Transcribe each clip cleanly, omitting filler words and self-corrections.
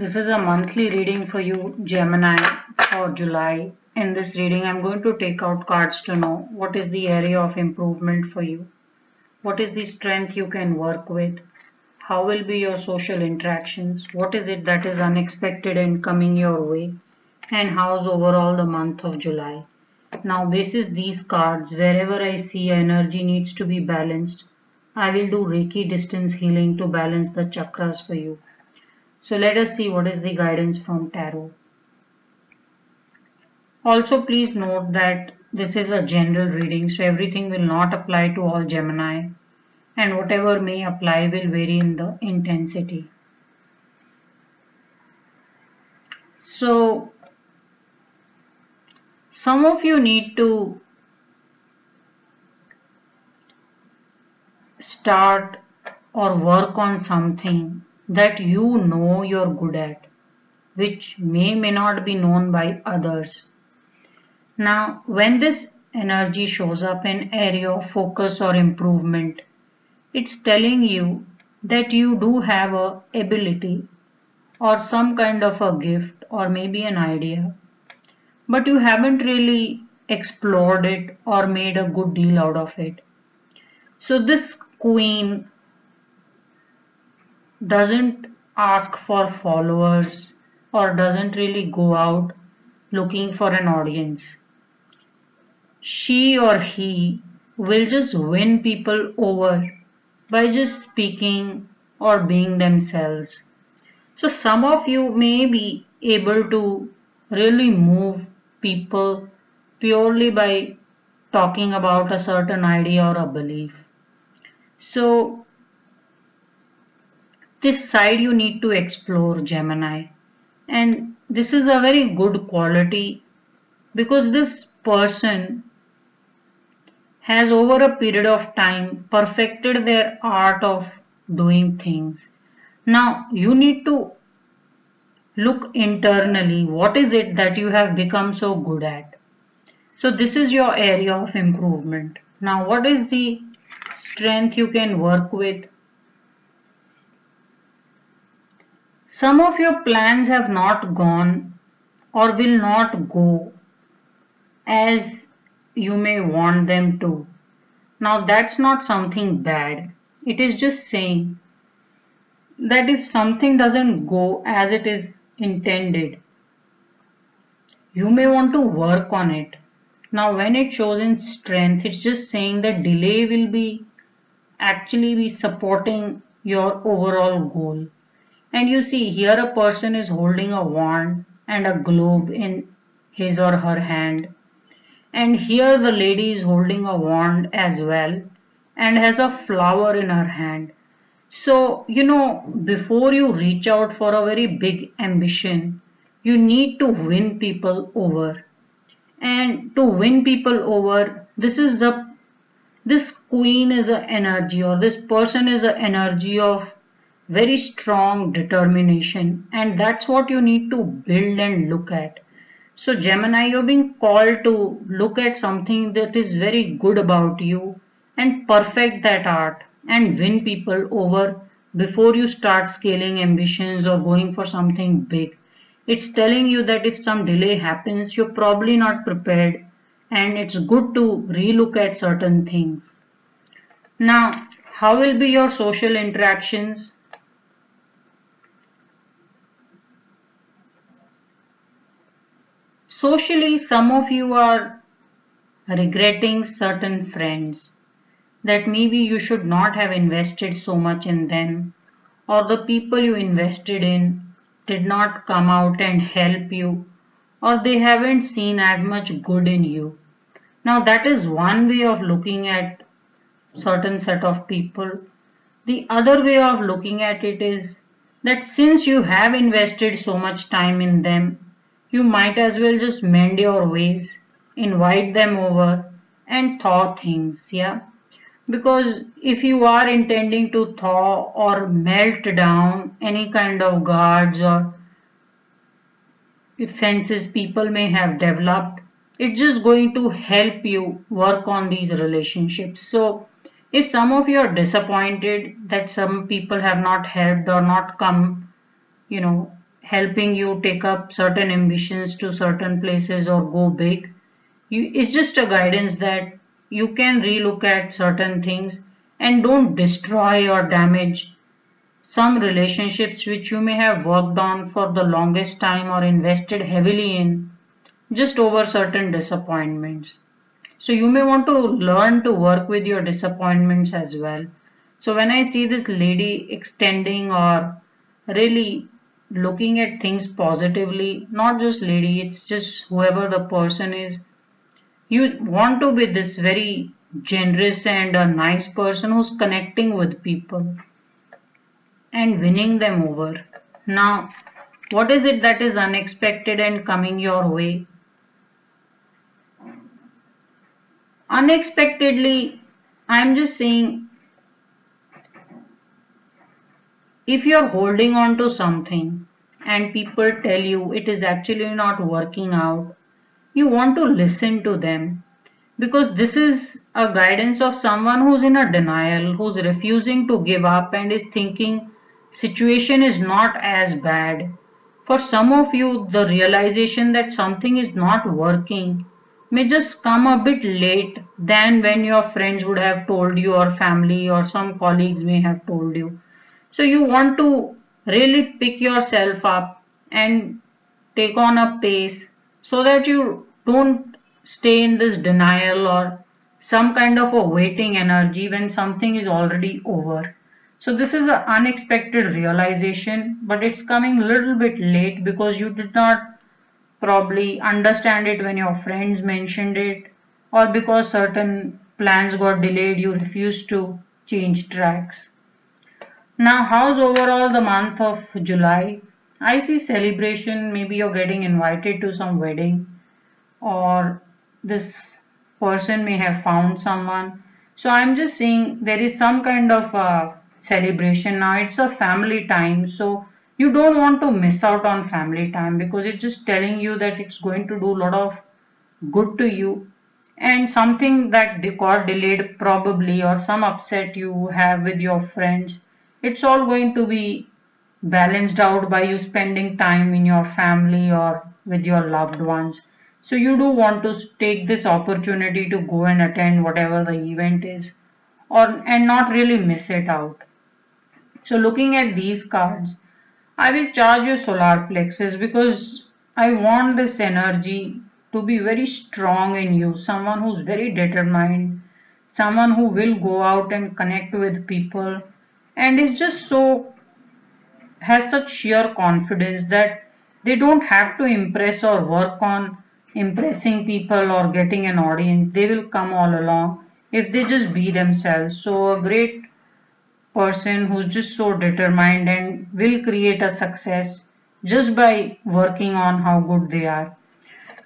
This is a monthly reading for you, Gemini, for July. In this reading, I'm going to take out cards to know what is the area of improvement for you, what is the strength you can work with, how will be your social interactions, what is it that is unexpected and coming your way, and how's overall the month of July. Now, basis these cards, wherever I see energy needs to be balanced, I will do Reiki distance healing to balance the chakras for you. So let us see what is the guidance from tarot. Also, please note that this is a general reading, so everything will not apply to all Gemini, and whatever may apply will vary in the intensity. So, some of you need to start or work on something that you know you're good at, which may not be known by others. Now, when this energy shows up in area of focus or improvement, it's telling you that you do have a ability or some kind of a gift or maybe an idea, but you haven't really explored it or made a good deal out of it. So this queen doesn't ask for followers or doesn't really go out looking for an audience. She or he will just win people over by just speaking or being themselves. So some of you may be able to really move people purely by talking about a certain idea or a belief. So this side you need to explore, Gemini. And this is a very good quality because this person has over a period of time perfected their art of doing things. Now you need to look internally, what is it that you have become so good at? So this is your area of improvement. Now what is the strength you can work with? Some of your plans have not gone or will not go as you may want them to. Now that's not something bad. It is just saying that if something doesn't go as it is intended, you may want to work on it. Now when it shows in strength, it's just saying that delay will be actually be supporting your overall goal. And you see here a person is holding a wand and a globe in his or her hand. And here the lady is holding a wand as well and has a flower in her hand. So, before you reach out for a very big ambition, you need to win people over. And to win people over, this queen is an energy or this person is an energy of very strong determination, and that's what you need to build and look at. So Gemini, you're being called to look at something that is very good about you and perfect that art and win people over before you start scaling ambitions or going for something big. It's telling you that if some delay happens, you're probably not prepared, and it's good to relook at certain things. Now, how will be your social interactions? Socially, some of you are regretting certain friends that maybe you should not have invested so much in them, or the people you invested in did not come out and help you, or they haven't seen as much good in you. Now that is one way of looking at certain set of people. The other way of looking at it is that since you have invested so much time in them, you might as well just mend your ways, invite them over, and thaw things, yeah? Because if you are intending to thaw or melt down any kind of guards or fences people may have developed, it's just going to help you work on these relationships. So if some of you are disappointed that some people have not helped or not come, you know, helping you take up certain ambitions to certain places or go big. It's just a guidance that you can relook at certain things and don't destroy or damage some relationships which you may have worked on for the longest time or invested heavily in just over certain disappointments. So you may want to learn to work with your disappointments as well. So when I see this lady extending or really looking at things positively, not just lady, it's just whoever the person is, you want to be this very generous and a nice person who's connecting with people and winning them over. Now, what is it that is unexpected and coming your way? Unexpectedly, I'm just saying if you're holding on to something and people tell you it is actually not working out, you want to listen to them because this is a guidance of someone who's in a denial, who's refusing to give up and is thinking situation is not as bad. For some of you, the realization that something is not working may just come a bit late than when your friends would have told you or family or some colleagues may have told you. So you want to really pick yourself up and take on a pace so that you don't stay in this denial or some kind of a waiting energy when something is already over. So this is an unexpected realization, but it's coming a little bit late because you did not probably understand it when your friends mentioned it, or because certain plans got delayed, you refused to change tracks. Now, how's overall the month of July? I see celebration. Maybe you're getting invited to some wedding, or this person may have found someone. So, I'm just saying there is some kind of celebration. Now, it's a family time. So, you don't want to miss out on family time because it's just telling you that it's going to do a lot of good to you, and something that got delayed probably, or some upset you have with your friends, it's all going to be balanced out by you spending time in your family or with your loved ones. So you do want to take this opportunity to go and attend whatever the event is, or and not really miss it out. So looking at these cards, I will charge your solar plexus because I want this energy to be very strong in you. Someone who's very determined, someone who will go out and connect with people, and is just so, has such sheer confidence that they don't have to impress or work on impressing people or getting an audience. They will come all along if they just be themselves. So, a great person who's just so determined and will create a success just by working on how good they are.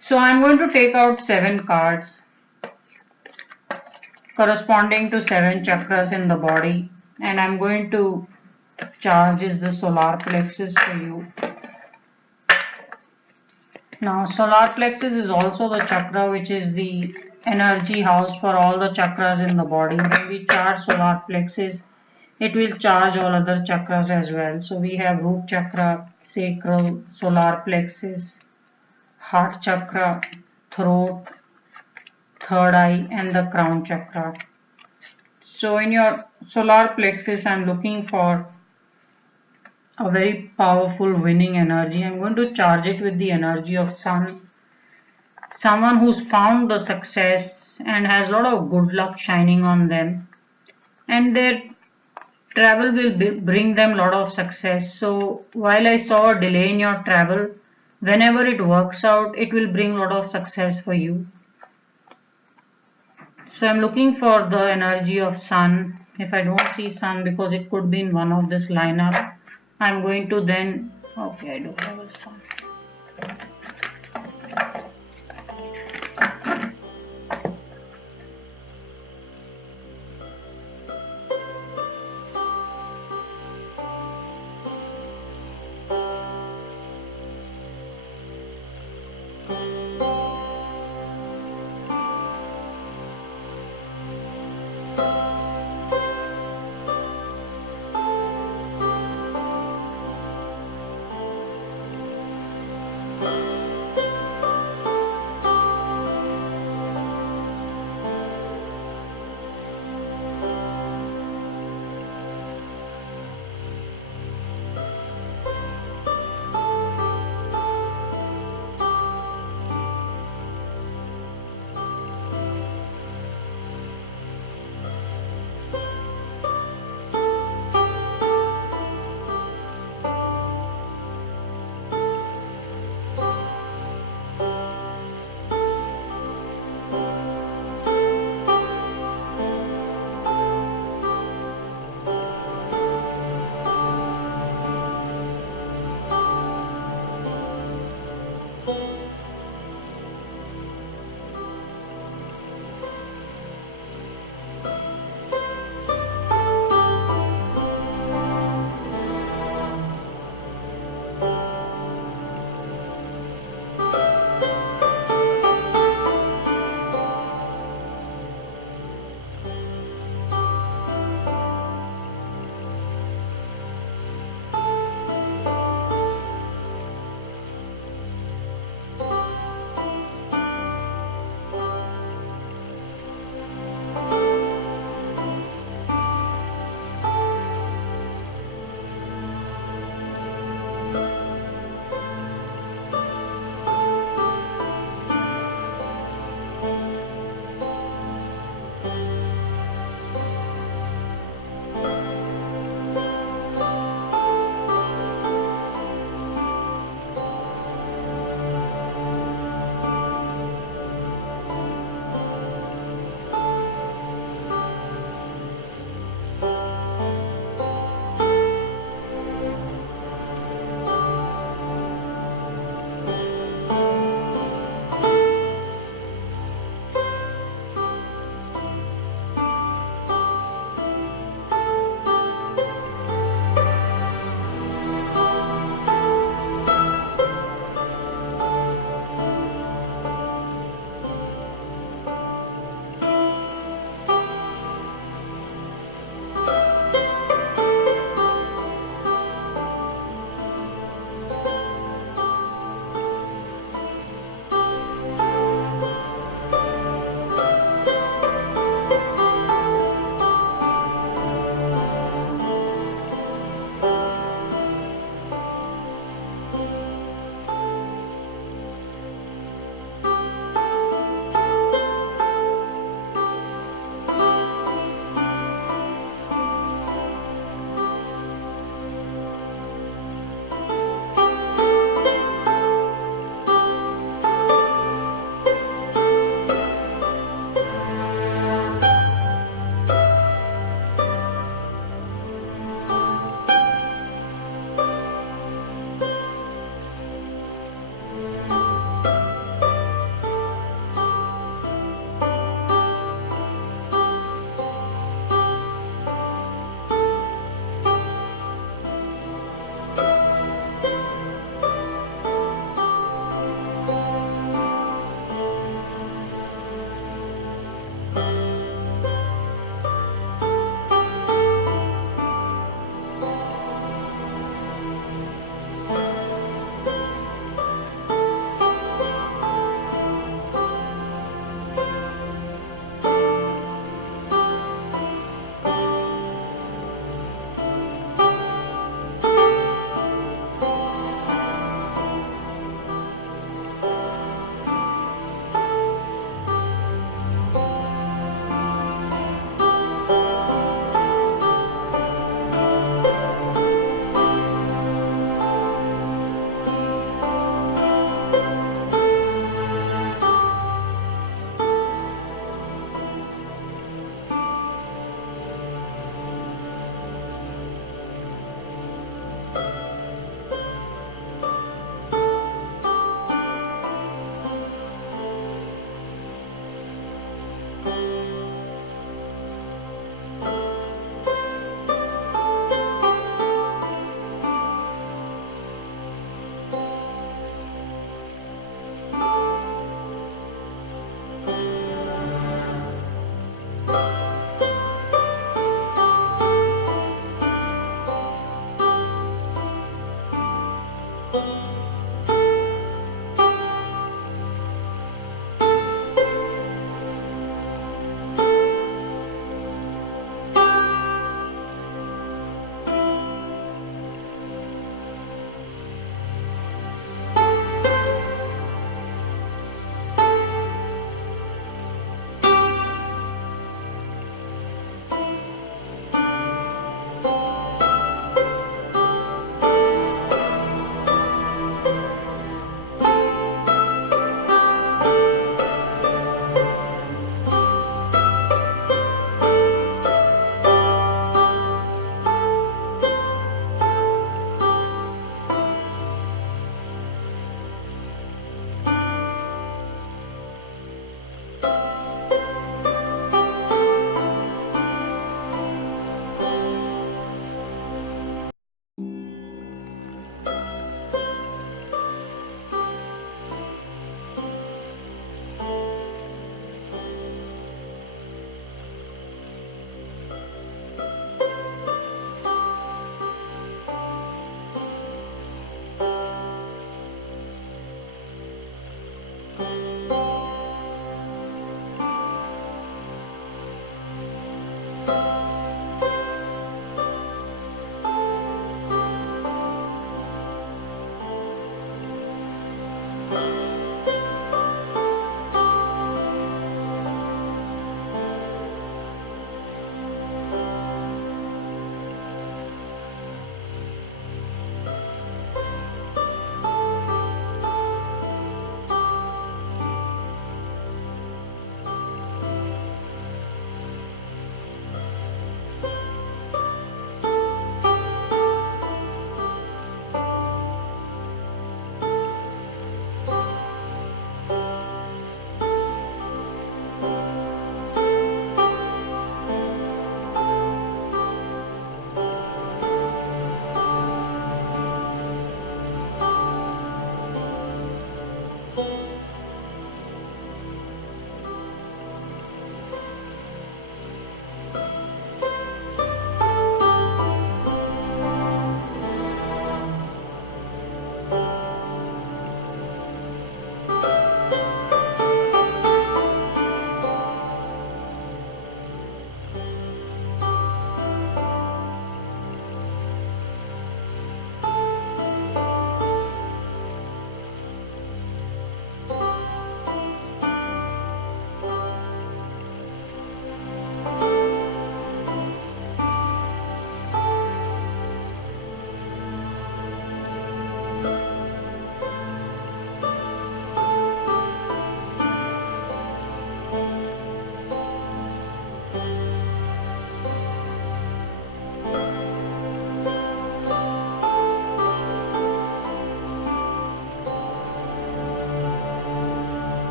So I'm going to take out 7 cards corresponding to 7 chakras in the body, and I'm going to charge is the solar plexus for you. Now solar plexus is also the chakra which is the energy house for all the chakras in the body. When we charge solar plexus, it will charge all other chakras as well. So we have root chakra, sacral, solar plexus, heart chakra, throat, third eye, and the crown chakra. So in your solar plexus, I'm looking for a very powerful winning energy. I'm going to charge it with the energy of sun. Someone who's found the success and has a lot of good luck shining on them, and their travel will bring them a lot of success. So while I saw a delay in your travel, whenever it works out, it will bring a lot of success for you. So I'm looking for the energy of sun. If I don't see sun because it could be in one of this lineup, I'm going to then, okay, I do have a sun.